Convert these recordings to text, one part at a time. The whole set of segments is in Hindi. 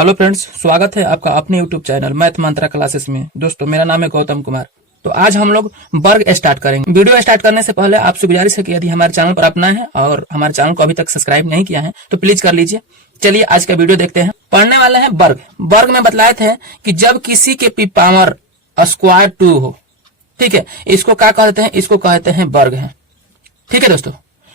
हेलो फ्रेंड्स, स्वागत है आपका अपने यूट्यूब चैनल मैथ मंत्रा क्लासेस में। दोस्तों, मेरा नाम है गौतम कुमार। तो आज हम लोग वर्ग स्टार्ट करेंगे। वीडियो स्टार्ट करने से पहले आपसे गुजारिश है कि यदि हमारे चैनल पर आप नए हैं और हमारे चैनल को अभी तक सब्सक्राइब नहीं किया है तो प्लीज कर लीजिए। चलिए आज का वीडियो देखते हैं। पढ़ने वाले हैं वर्ग। वर्ग में बतलाए थे कि जब किसी के पी पावर स्क्वायर 2 हो, ठीक है, इसको क्या कहते हैं? इसको कहते हैं वर्ग है। ठीक है दोस्तों,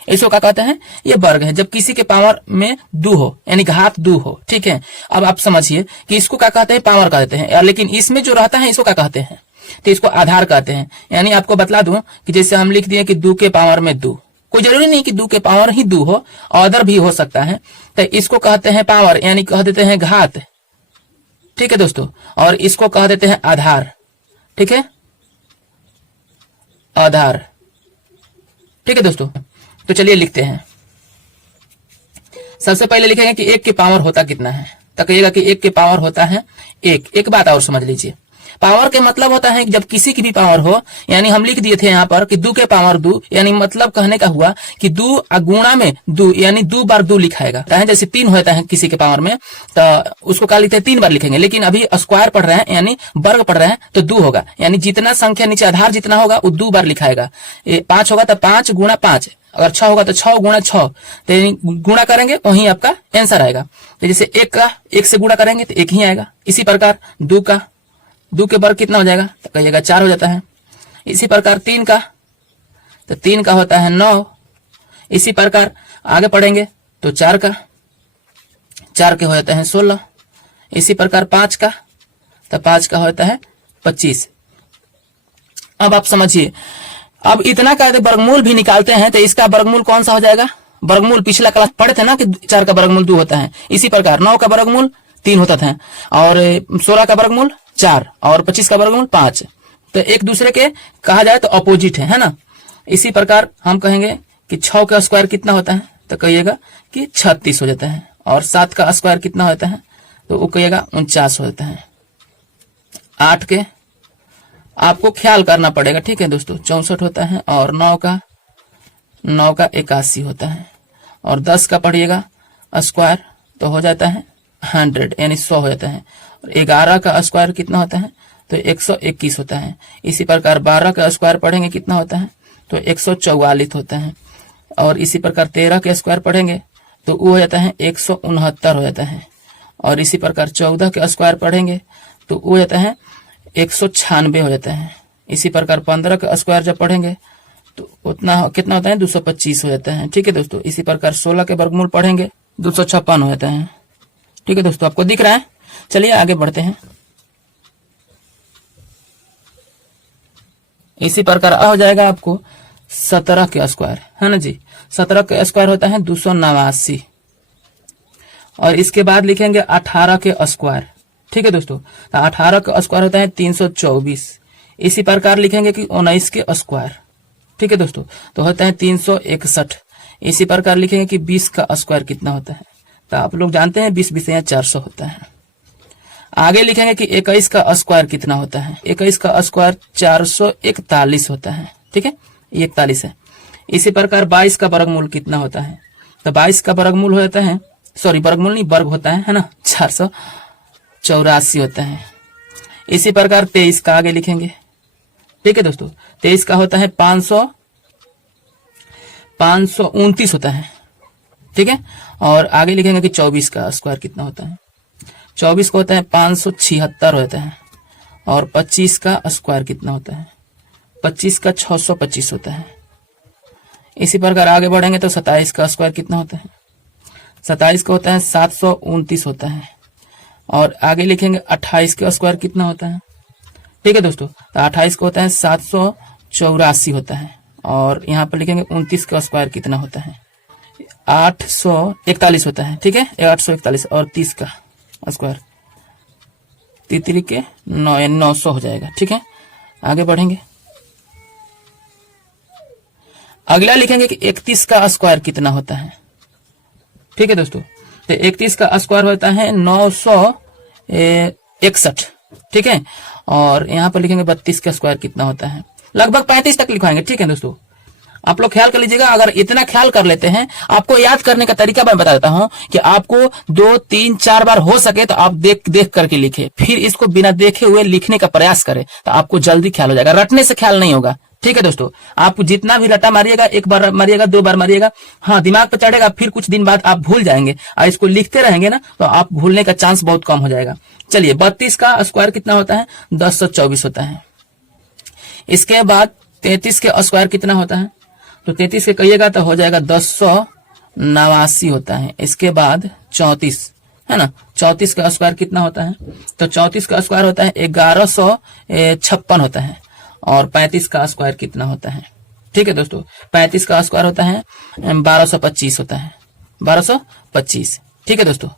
इसको क्या कहते हैं? ये वर्ग है जब किसी के पावर में 2 हो, यानी घात 2 हो। ठीक है, अब आप समझिए कि इसको क्या कहते हैं? पावर कहते हैं, लेकिन इसमें जो रहता है इसको क्या कहते हैं? तो इसको आधार कहते हैं। यानी आपको बतला दूं कि जैसे हम लिख दिए कि 2 के पावर में 2, कोई जरूरी नहीं कि 2 के पावर ही 2 हो, अदर भी हो सकता है। तो इसको कहते हैं पावर, यानी कह देते हैं घात। ठीक है दोस्तों, और इसको कह देते हैं आधार। ठीक है, आधार। ठीक है दोस्तों, तो चलिए लिखते हैं। सबसे पहले लिखेंगे कि 1 के पावर होता कितना है। तो कहिएगा कि 1 के पावर होता है 1। एक बात और समझ लीजिए, पावर के मतलब होता है कि जब किसी की भी पावर हो, यानी हम लिख दिए थे यहाँ पर कि 2 के पावर 2, यानी मतलब कहने का हुआ कि 2 गुणा में 2, यानी 2 बार 2 लिखाएगा। जैसे 3 होता है किसी के पावर में, तो उसको क्या लिखते हैं? 3 बार लिखेंगे। लेकिन अभी स्क्वायर पढ़ रहे हैं, यानी वर्ग पढ़ रहे हैं, तो 2 होगा। यानी जितना संख्या नीचे आधार जितना होगा वो 2 बार लिखाएगा। 5 होगा तो 5 गुणा 5, अगर 6 होगा तो 6 गुणा 6, तो गुणा करेंगे वहीं आपका आंसर आएगा। तो जैसे 1 से गुणा करेंगे तो 1 ही आएगा। इसी प्रकार 2 के वर्ग कितना हो जाएगा? तो कहिएगा 4 हो जाता है। इसी प्रकार 3 का, तो 3 का होता है 9। इसी प्रकार आगे पढ़ेंगे तो 4 के हो जाता है 16। इसी प्रकार 5 का, तो 5 का होता है 25। अब आप समझिए, अब इतना का वर्गमूल भी निकालते हैं तो इसका वर्गमूल कौन सा हो जाएगा? वर्गमूल पिछला क्लास पढ़े थे ना कि 4 का वर्गमूल 2 होता है। इसी प्रकार 9 का वर्गमूल 3 होता था, और 16 का वर्गमूल 4, और 25 का वर्गमूल 5। तो एक दूसरे के कहा जाए तो अपोजिट है ना। इसी प्रकार हम कहेंगे कि 6 का स्क्वायर कितना होता है? तो कहिएगा कि 36 हो जाता है। और 7 का स्क्वायर कितना होता है? तो वो कहिएगा 49 हो जाता है। 8 के आपको ख्याल करना पड़ेगा, ठीक है दोस्तों, 64 होता है। और 9 का 81 होता है। और 10 का पढ़िएगा स्क्वायर तो हो जाता है 100, यानी 100 हो जाता है। और 11 का स्क्वायर कितना होता है? तो 121 होता है। इसी प्रकार 12 का स्क्वायर पढ़ेंगे कितना होता है? तो 144 होता है। और इसी प्रकार 13 के स्क्वायर पढ़ेंगे तो वो हो जाता है 169 हो जाता है। और इसी प्रकार 14 के स्क्वायर पढ़ेंगे तो वो हो जाता है 196 हो जाता है। इसी प्रकार 15 का स्क्वायर जब पढ़ेंगे तो उतना कितना होता है? 225 हो जाता है। ठीक है दोस्तों, इसी प्रकार 16 के वर्गमूल पढ़ेंगे 256 हो जाता है। ठीक है दोस्तों, आपको दिख रहा है? चलिए आगे बढ़ते हैं। इसी प्रकार हो जाएगा आपको 17 के स्क्वायर, है ना जी। 17 के स्क्वायर होता है 289। और इसके बाद लिखेंगे 18 के स्क्वायर। ठीक है दोस्तों, तो 18 का स्क्वायर होता है 324। इसी प्रकार लिखेंगे कि 19 के स्क्वायर। ठीक है दोस्तों, तो होता है 361। इसी प्रकार लिखेंगे कि 20 का स्क्वायर कितना होता है? तो आप लोग जानते हैं 20 20 400 होता है। आगे लिखेंगे कि 21 का स्क्वायर कितना होता है? 21 का स्क्वायर 441 होता है। ठीक है, ये 41 है। इसी प्रकार 22 का वर्गमूल कितना होता है? तो 22 का वर्गमूल हो जाता है, सॉरी वर्गमूल नहीं, वर्ग होता है ना, 484 होता है। इसी प्रकार 23 का आगे लिखेंगे। ठीक है दोस्तों, 23 का होता है 529 होता है। ठीक है, और आगे लिखेंगे कि 24 का स्क्वायर कितना होता है? 24 का होता है 576 होता है। और 25 का स्क्वायर कितना होता है? 25 का 625 होता है। इसी प्रकार आगे बढ़ेंगे तो 27 का स्क्वायर कितना होता है? 27 का होता है 729 होता है। और आगे लिखेंगे 28 का स्क्वायर कितना होता है? ठीक है दोस्तों, तो 28 का होता है 784 होता है। और यहाँ पर लिखेंगे 29 का स्क्वायर कितना होता है? 841 होता है। ठीक है, 841। और 30 का स्क्वायर 33 के 900 हो जाएगा। ठीक है, आगे बढ़ेंगे। अगला लिखेंगे कि 31 का स्क्वायर कितना होता है? ठीक है दोस्तों, तो 31 का स्क्वायर होता है 961। ठीक है, और यहाँ पर लिखेंगे 32 का स्क्वायर कितना होता है? लगभग 35 तक लिखवाएंगे। ठीक है दोस्तों, आप लोग ख्याल कर लीजिएगा। अगर इतना ख्याल कर लेते हैं, आपको याद करने का तरीका मैं बता देता हूं कि आपको 2, 3, 4 बार हो सके तो आप देख करके लिखे, फिर इसको बिना देखे हुए लिखने का प्रयास करें, तो आपको जल्दी ख्याल हो जाएगा। रटने से ख्याल नहीं होगा, ठीक है दोस्तों। आप जितना भी रटा मारिएगा, 1 बार मारिएगा, 2 बार मारिएगा, हाँ दिमाग पे चढ़ेगा, फिर कुछ दिन बाद आप भूल जाएंगे। और इसको लिखते रहेंगे ना तो आप भूलने का चांस बहुत कम हो जाएगा। चलिए, 32 का स्क्वायर कितना होता है? 1024 होता है। इसके बाद 33 के स्क्वायर कितना होता है? तो 33 के कहिएगा तो हो जाएगा 1089 होता है। इसके बाद 34 है ना, 34 का स्क्वायर कितना होता है? तो 34 का स्क्वायर होता है 1156 होता है। और 35 का स्क्वायर कितना होता है? ठीक है दोस्तों, 35 का स्क्वायर होता है 1225 होता है, 1225। ठीक है दोस्तों,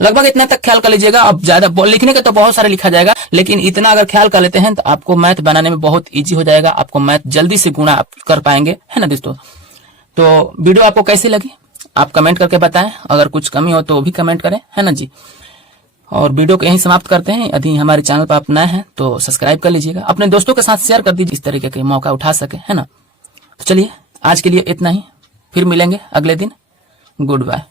लगभग इतना तक ख्याल कर लीजिएगा। अब ज्यादा लिखने का तो बहुत सारे लिखा जाएगा, लेकिन इतना अगर ख्याल कर लेते हैं तो आपको मैथ बनाने में बहुत इजी हो जाएगा। आपको मैथ जल्दी से गुणा आप कर पाएंगे, है ना दोस्तों। तो वीडियो आपको कैसी लगी आप कमेंट करके बताएं। अगर कुछ कमी हो तो भी कमेंट करें, है ना जी। और वीडियो को यहीं समाप्त करते हैं। यदि हमारे चैनल पर आप नए हैं तो सब्सक्राइब कर लीजिएगा, अपने दोस्तों के साथ शेयर कर दीजिए, इस तरीके के मौका उठा सके, है ना। तो चलिए, आज के लिए इतना ही, फिर मिलेंगे अगले दिन। Good bye.